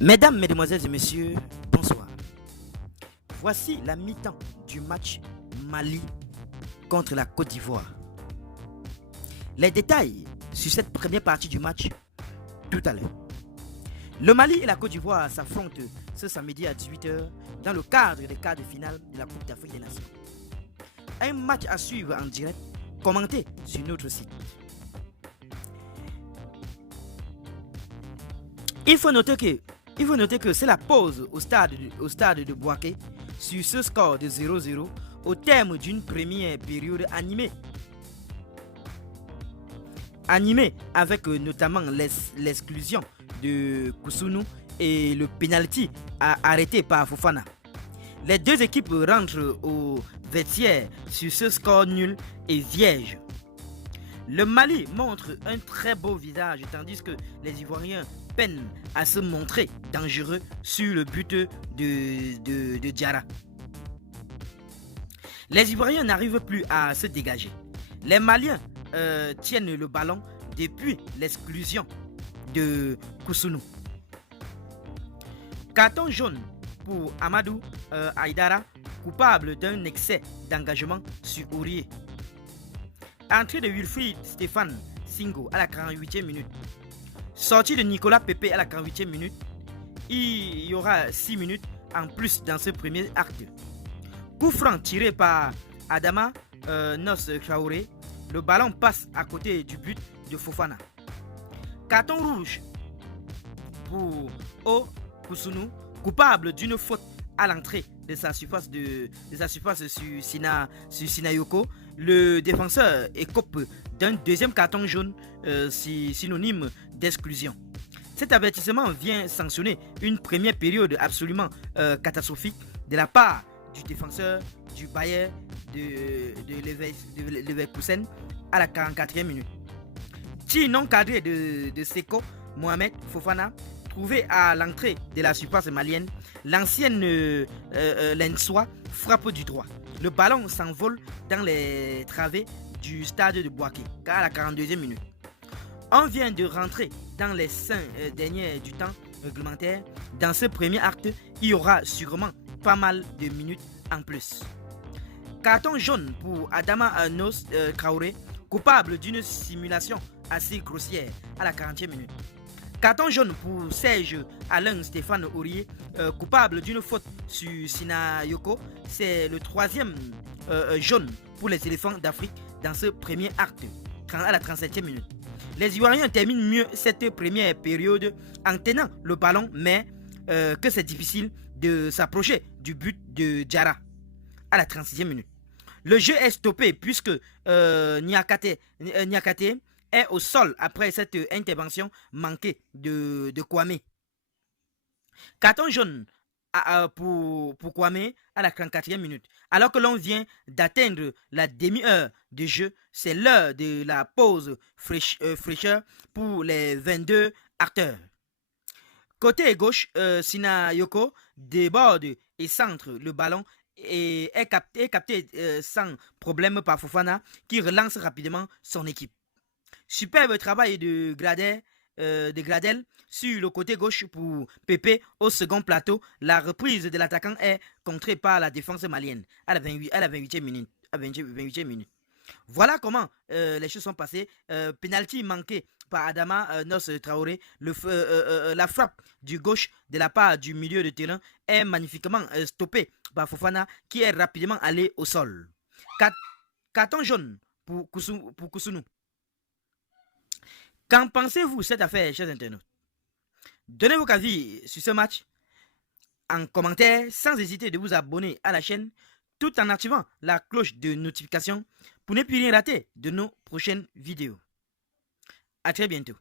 Mesdames, Mesdemoiselles et Messieurs, bonsoir. Voici la mi-temps du match Mali contre la Côte d'Ivoire. Les détails sur cette première partie du match tout à l'heure. Le Mali et la Côte d'Ivoire s'affrontent ce samedi à 18h dans le cadre des quarts de finale de la Coupe d'Afrique des Nations. Un match à suivre en direct, commenté sur notre site. Il faut noter que c'est la pause au stade de Bouaké sur ce score de 0-0 au terme d'une première période animée avec notamment l'exclusion de Kousounou et le penalty arrêté par Fofana. Les deux équipes rentrent au vestiaire sur ce score nul et vierge. Le Mali montre un très beau visage tandis que les Ivoiriens peinent à se montrer dangereux sur le but de Diarra. Les Ivoiriens n'arrivent plus à se dégager. Les Maliens tiennent le ballon depuis l'exclusion de Kousounou. Carton jaune pour Amadou Aïdara, coupable d'un excès d'engagement sur Aurier. Entrée de Wilfried Stéphane Singo à la 48e minute. Sortie de Nicolas Pepe à la 48e minute. Il y aura 6 minutes en plus dans ce premier acte. Coup franc tiré par Adama Nos Traoré. Le ballon passe à côté du but de Fofana. Carton rouge pour O Kousounou, coupable d'une faute à l'entrée de sa surface sur Sinayoko. Le défenseur écope d'un deuxième carton jaune synonyme d'exclusion. Cet avertissement vient sanctionner une première période absolument catastrophique de la part du défenseur du Bayer de Leverkusen à la 44e minute. Tir non cadré de Seko Mohamed Fofana, trouvé à l'entrée de la surface malienne. L'ancienne Lensois frappe du droit. Le ballon s'envole dans les travées du stade de Bouaké à la 42e minute. On vient de rentrer dans les 5 derniers du temps réglementaire. Dans ce premier acte, il y aura sûrement pas mal de minutes en plus. Carton jaune pour Adama Nos Traoré, coupable d'une simulation assez grossière à la 40e minute. Carton jaune pour Serge Alain Stéphane Aurier, coupable d'une faute sur Sinayoko. C'est le 3e jaune pour les éléphants d'Afrique dans ce premier acte à la 37e minute. Les Ivoiriens terminent mieux cette première période en tenant le ballon, mais que c'est difficile de s'approcher du but de Diarra à la 36e minute. Le jeu est stoppé puisque Niakate est au sol après cette intervention manquée de Kwame. Carton jaune pour Kwame à la 34e minute. Alors que l'on vient d'atteindre la demi-heure de jeu, c'est l'heure de la pause fraîcheur pour les 22 acteurs. Côté gauche, Sinayoko déborde et centre le ballon et est capté sans problème par Fofana qui relance rapidement son équipe. Superbe travail de Gradel sur le côté gauche pour Pepe au second plateau. La reprise de l'attaquant est contrée par la défense malienne à la 28e minute. Voilà comment les choses sont passées. Penalty manqué par Adama Nos Traoré. La frappe du gauche de la part du milieu de terrain est magnifiquement stoppée par Fofana qui est rapidement allé au sol. Carton jaune pour Kousounou. Qu'en pensez-vous de cette affaire, chers internautes? Donnez vos avis sur ce match en commentaire sans hésiter de vous abonner à la chaîne tout en activant la cloche de notification pour ne plus rien rater de nos prochaines vidéos. A très bientôt.